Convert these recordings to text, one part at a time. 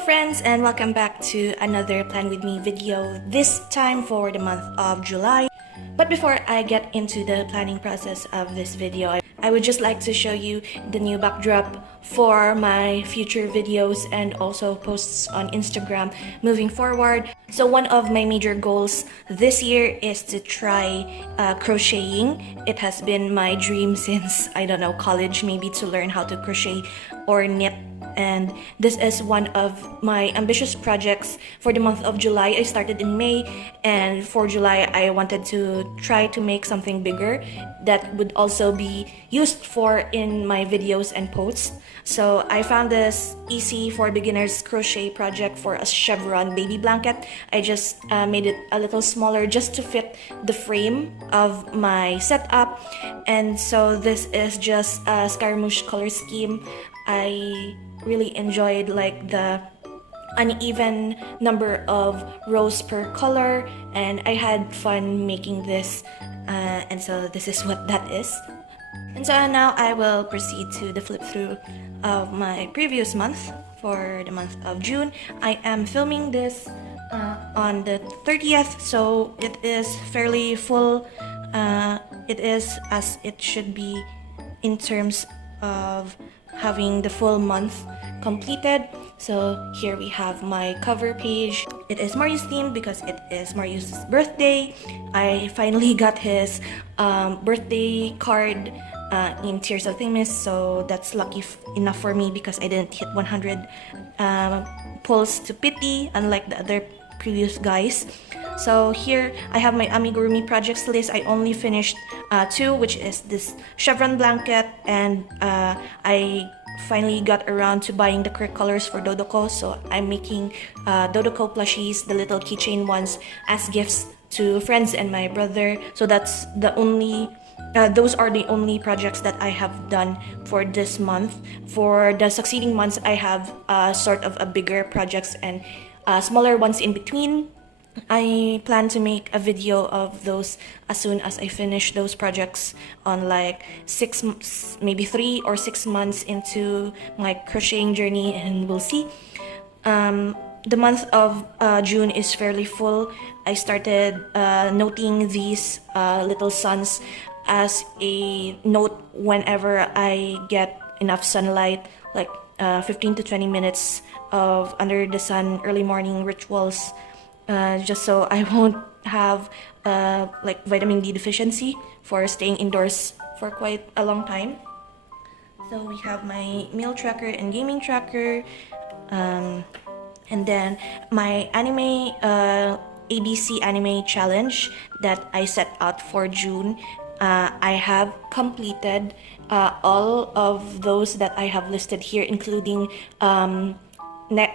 friends, and welcome back to another Plan With Me video, this time for the month of July. But before I get into the planning process of this video, I would just like to show you the new backdrop for my future videos and also posts on Instagram moving forward. So one of my major goals this year is to try crocheting. It has been my dream since, I don't know, college maybe, to learn how to crochet or knit. And this is one of my ambitious projects for the month of July. I started in May, and for July I wanted to try to make something bigger that would also be used for in my videos and posts. So I found this easy for beginners crochet project for a chevron baby blanket. I just made it a little smaller just to fit the frame of my setup. And so this is just a Scaramouche color scheme. I really enjoyed like the uneven number of rows per color, and I had fun making this, and so this is what that is. And so now I will proceed to the flip through of my previous month for the month of June. I am filming this on the 30th, so it is fairly full. It is as it should be in terms of having the full month completed. So here we have my cover page. It is Marius themed because it is Marius's birthday. I finally got his birthday card in Tears of Themis, so that's lucky enough for me because I didn't hit 100 pulls to pity unlike the other previous guys. So here I have my amigurumi projects list. I only finished 2, which is this chevron blanket, and I finally got around to buying the correct colors for Dodoko. So I'm making Dodoko plushies, the little keychain ones, as gifts to friends and my brother. So that's the only those are the only projects that I have done for this month. For the succeeding months, I have sort of a bigger projects and smaller ones in between. I plan to make a video of those as soon as I finish those projects on like 6 months, maybe 3 or 6 months into my crocheting journey, and we'll see. The month of June is fairly full. I started noting these little suns as a note whenever I get enough sunlight, like 15 to 20 minutes of under the sun early morning rituals, just so I won't have like vitamin D deficiency for staying indoors for quite a long time. So we have my meal tracker and gaming tracker, and then my anime ABC anime challenge that I set out for June. I have completed all of those that I have listed here, including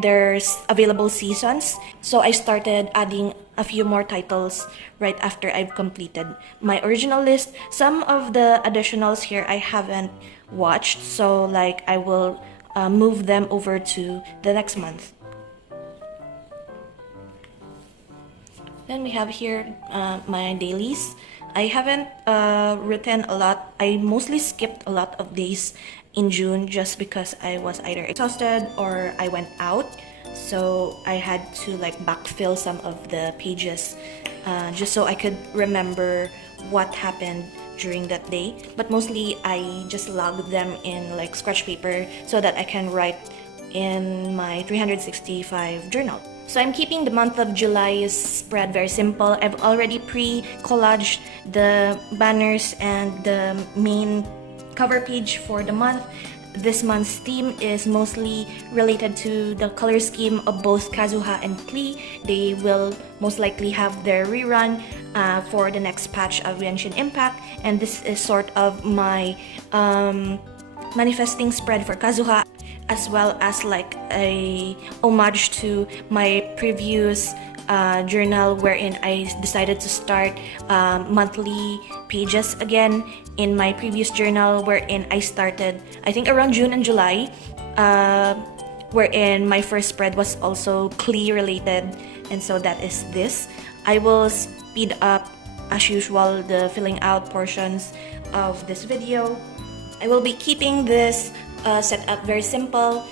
there's available seasons. So I started adding a few more titles right after I've completed my original list. Some of the additionals here I haven't watched, so like I will move them over to the next month. Then we have here my dailies. I haven't written a lot. I mostly skipped a lot of days in June just because I was either exhausted or I went out. So I had to like backfill some of the pages just so I could remember what happened during that day. But mostly I just logged them in like scratch paper so that I can write in my 365 journal. So I'm keeping the month of July's spread very simple. I've already pre-collaged the banners and the main cover page for the month. This month's theme is mostly related to the color scheme of both Kazuha and Klee. They will most likely have their rerun for the next patch of Genshin Impact, and this is sort of my manifesting spread for Kazuha, as well as like a homage to my previous journal wherein I decided to start monthly pages again in my previous journal, wherein I started I think around June and July, wherein my first spread was also Klee related, and so that is this. I will speed up as usual the filling out portions of this video. I will be keeping this setup very simple.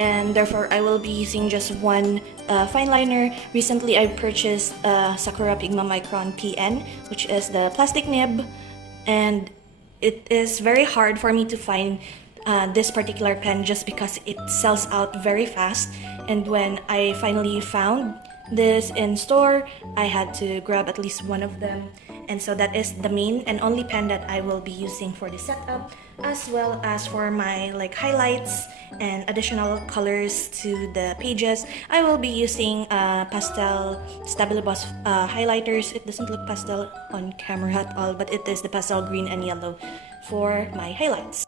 and therefore I will be using just one fine liner. Recently I purchased Sakura Pigma Micron PN, which is the plastic nib, and it is very hard for me to find this particular pen just because it sells out very fast. And when I finally found this in store, I had to grab at least one of them. And so that is the main and only pen that I will be using for the setup, as well as for my highlights and additional colors to the pages. I will be using pastel Stabilo Boss highlighters. It doesn't look pastel on camera at all, but it is the pastel green and yellow for my highlights.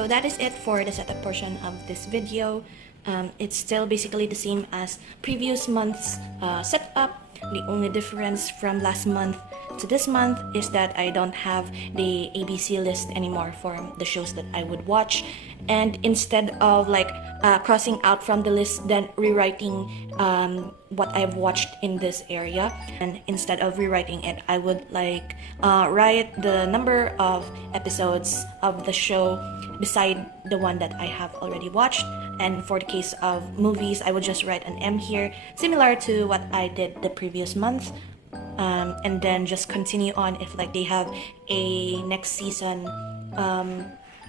So that is it for the setup portion of this video. It's still basically the same as previous month's setup. The only difference from last month to this month is that I don't have the ABC list anymore for the shows that I would watch, and instead of like crossing out from the list then rewriting what I've watched in this area, and instead of rewriting it I would like write the number of episodes of the show beside the one that I have already watched. And for the case of movies, I would just write an M here, similar to what I did the previous month, and then just continue on if like they have a next season.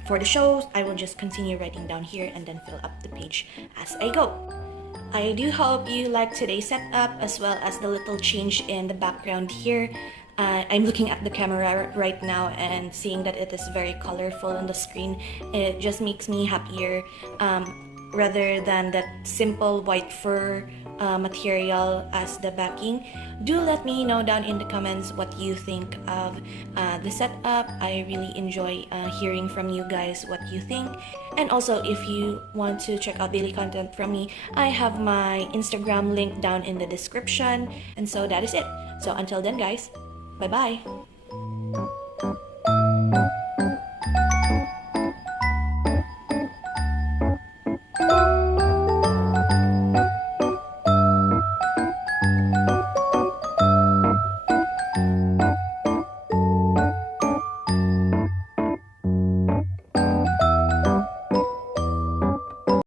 For the shows, I will just continue writing down here and then fill up the page as I go. I do hope you like today's setup as well as the little change in the background here. I'm looking at the camera right now and seeing that it is very colorful on the screen. It just makes me happier rather than that simple white fur material as the backing. Do let me know down in the comments what you think of the setup. I really enjoy hearing from you guys what you think. And also, if you want to check out daily content from me, I have my Instagram link down in the description. And so that is it. So until then guys, bye bye.